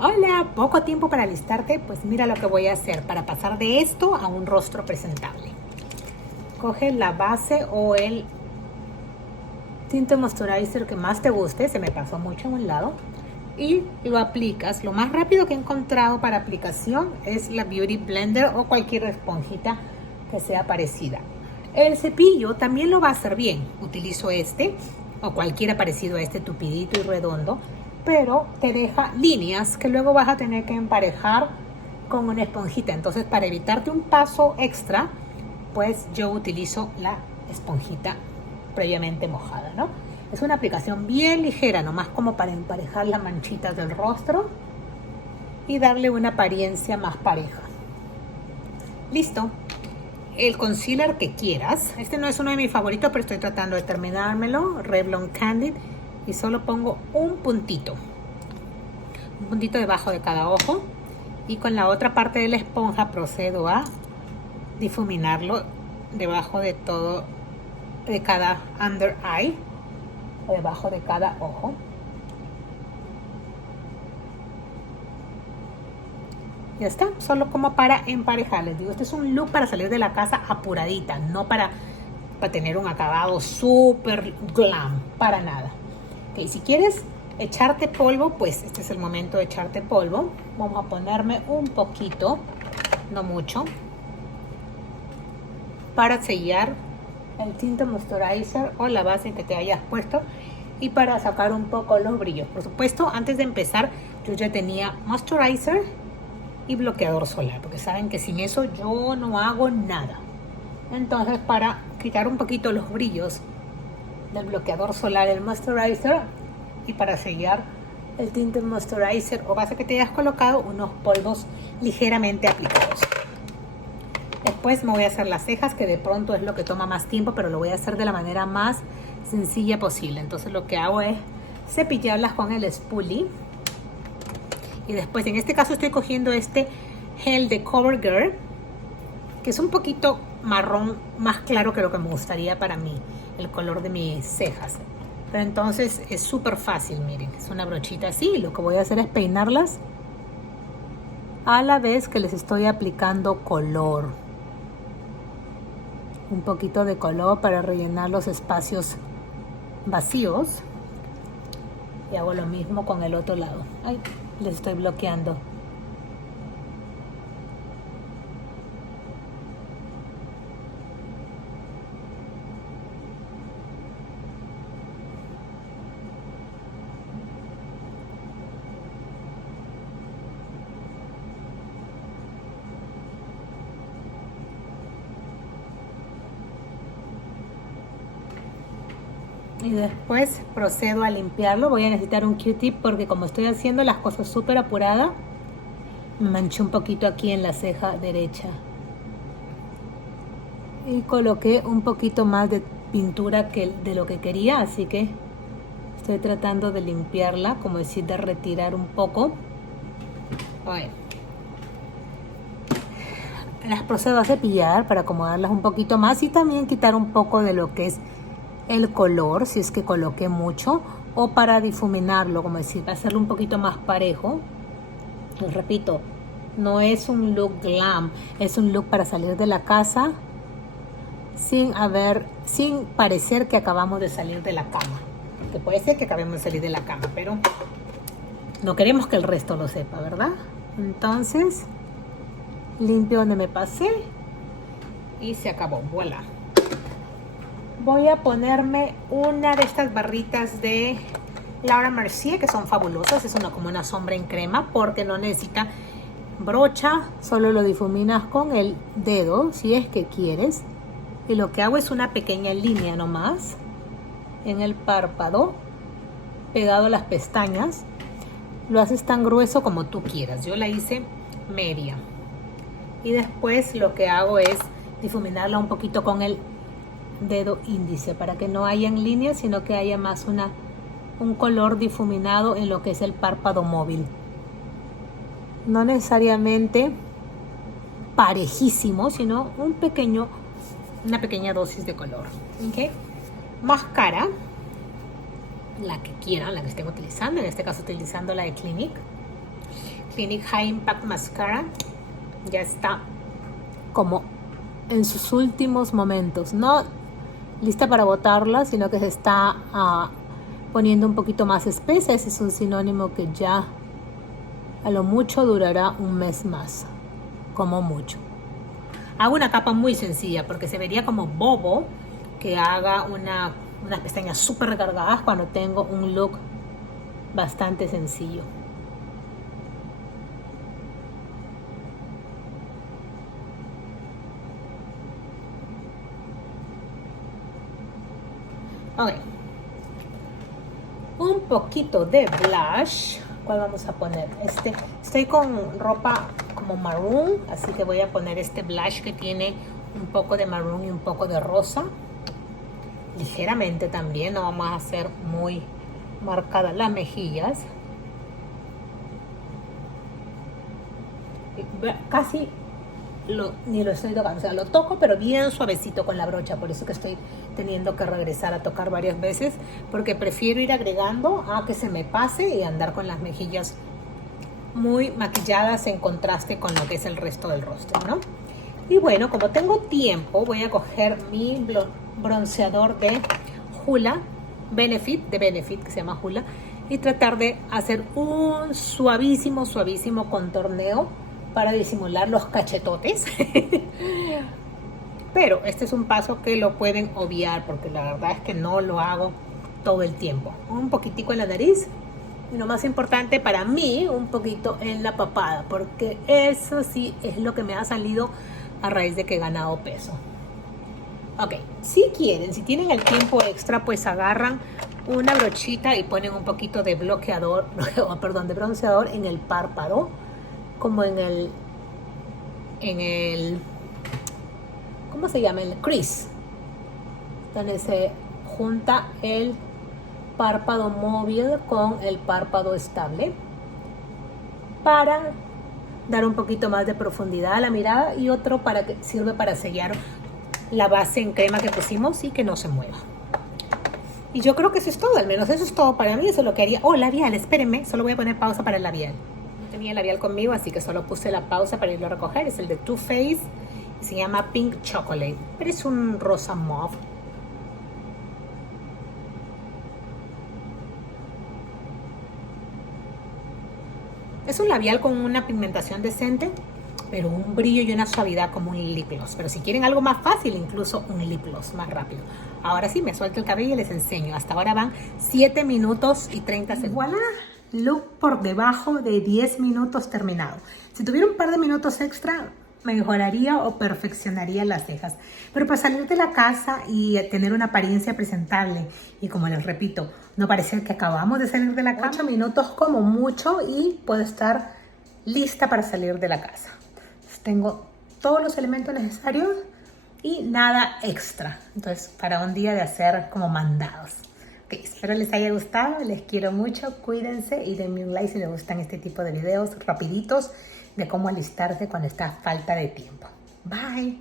Hola, poco tiempo para alistarte, pues mira lo que voy a hacer para pasar de esto a un rostro presentable. Coge la base o el tinte moisturizer que más te guste, se me pasó mucho en un lado, y lo aplicas. Lo más rápido que he encontrado para aplicación es la Beauty Blender o cualquier esponjita que sea parecida. El cepillo también lo va a hacer bien. Utilizo este o cualquiera parecido a este, tupidito y redondo, pero te deja líneas que luego vas a tener que emparejar con una esponjita. Entonces, para evitarte un paso extra, pues yo utilizo la esponjita previamente mojada, ¿no? Es una aplicación bien ligera, nomás como para emparejar las manchitas del rostro y darle una apariencia más pareja. Listo. El concealer que quieras. Este no es uno de mis favoritos, pero estoy tratando de terminármelo. Revlon Candid. Y solo pongo un puntito debajo de cada ojo. Y con la otra parte de la esponja procedo a difuminarlo debajo de todo, de cada under eye, o debajo de cada ojo. Ya está, solo como para emparejar. Les digo, este es un look para salir de la casa apuradita, no para tener un acabado súper glam, para nada. Ok, si quieres echarte polvo, pues este es el momento de echarte polvo. Vamos a ponerme un poquito, no mucho, para sellar el tinte moisturizer o la base que te hayas puesto y para sacar un poco los brillos. Por supuesto, antes de empezar, yo ya tenía moisturizer y bloqueador solar, porque saben que sin eso yo no hago nada. Entonces, para quitar un poquito los brillos del bloqueador solar, el moisturizer, y para sellar el tinte moisturizer o base que te hayas colocado, unos polvos ligeramente aplicados. Después me voy a hacer las cejas, que de pronto es lo que toma más tiempo, pero lo voy a hacer de la manera más sencilla posible. Entonces lo que hago es cepillarlas con el spoolie. Y después, en este caso, estoy cogiendo este gel de CoverGirl, que es un poquito marrón más claro que lo que me gustaría para mí, el color de mis cejas. Pero entonces es súper fácil, miren, es una brochita así. Y lo que voy a hacer es peinarlas a la vez que les estoy aplicando color. Un poquito de color para rellenar los espacios vacíos. Y hago lo mismo con el otro lado. Ay, les estoy bloqueando. Y después procedo a limpiarlo. Voy a necesitar un Q-tip porque como estoy haciendo las cosas súper apurada, me manché un poquito aquí en la ceja derecha. Y coloqué un poquito más de pintura de lo que quería, así que estoy tratando de limpiarla, como decir, de retirar un poco. Bueno, las procedo a cepillar para acomodarlas un poquito más y también quitar un poco de lo que es el color, si es que coloqué mucho, o para difuminarlo, como decir, para hacerlo un poquito más parejo. Les repito, no es un look glam, es un look para salir de la casa sin parecer que acabamos de salir de la cama. Que puede ser que acabemos de salir de la cama, pero no queremos que el resto lo sepa, ¿verdad? Entonces, limpio donde me pasé y se acabó, voilà. Voy a ponerme una de estas barritas de Laura Mercier, que son fabulosas. Es como una sombra en crema porque no necesita brocha, solo lo difuminas con el dedo si es que quieres. Y lo que hago es una pequeña línea nomás en el párpado, pegado a las pestañas. Lo haces tan grueso como tú quieras. Yo la hice media. Y después lo que hago es difuminarla un poquito con el dedo índice para que no hayan líneas, sino que haya más un color difuminado en lo que es el párpado móvil. No necesariamente parejísimo, sino una pequeña dosis de color. ¿Okay? Máscara, la que quieran, la que estén utilizando. En este caso utilizando la de Clinique. Clinique High Impact Mascara ya está como en sus últimos momentos, no lista para botarla, sino que se está poniendo un poquito más espesa. Ese es un sinónimo que ya a lo mucho durará un mes más, como mucho. Hago una capa muy sencilla porque se vería como bobo que haga unas pestañas súper recargadas cuando tengo un look bastante sencillo. Ok. Un poquito de blush. ¿Cuál vamos a poner? Estoy con ropa como maroon, así que voy a poner este blush que tiene un poco de maroon y un poco de rosa. Ligeramente también, no vamos a hacer muy marcadas las mejillas. Casi ni lo estoy tocando, o sea, lo toco pero bien suavecito con la brocha, por eso que estoy teniendo que regresar a tocar varias veces, porque prefiero ir agregando a que se me pase y andar con las mejillas muy maquilladas en contraste con lo que es el resto del rostro, ¿no? Y bueno, como tengo tiempo, voy a coger mi bronceador de Hoola Benefit, que se llama Hoola, y tratar de hacer un suavísimo contorneo para disimular los cachetotes. Pero este es un paso que lo pueden obviar porque la verdad es que no lo hago todo el tiempo. Un poquitico en la nariz y lo más importante para mí, un poquito en la papada, porque eso sí es lo que me ha salido a raíz de que he ganado peso. Ok, si tienen el tiempo extra, pues agarran una brochita y ponen un poquito de bloqueador, de bronceador en el párpado, como en el ¿cómo se llama? El crease, donde se junta el párpado móvil con el párpado estable, para dar un poquito más de profundidad a la mirada, y otro sirve para sellar la base en crema que pusimos y que no se mueva. Y yo creo que eso es todo, al menos eso es todo para mí. Eso es lo que haría. Labial, espérenme, solo voy a poner pausa para el labial. No tenía el labial conmigo, así que solo puse la pausa para irlo a recoger. Es el de Too Faced, se llama Pink Chocolate, pero es un rosa mauve. Es un labial con una pigmentación decente, pero un brillo y una suavidad como un lip gloss. Pero si quieren algo más fácil, incluso un lip gloss más rápido. Ahora sí, me suelto el cabello y les enseño. Hasta ahora van 7 minutos y 30 segundos. ¡Voilà! Look por debajo de 10 minutos terminado. Si tuviera un par de minutos extra, mejoraría o perfeccionaría las cejas. Pero para salir de la casa y tener una apariencia presentable, y como les repito, no parecer que acabamos de salir de la casa, 8 minutos como mucho y puedo estar lista para salir de la casa. Entonces, tengo todos los elementos necesarios y nada extra. Entonces, para un día de hacer como mandados. Okay, espero les haya gustado, les quiero mucho, cuídense y denme un like si les gustan este tipo de videos rapiditos de cómo alistarse cuando está a falta de tiempo. Bye.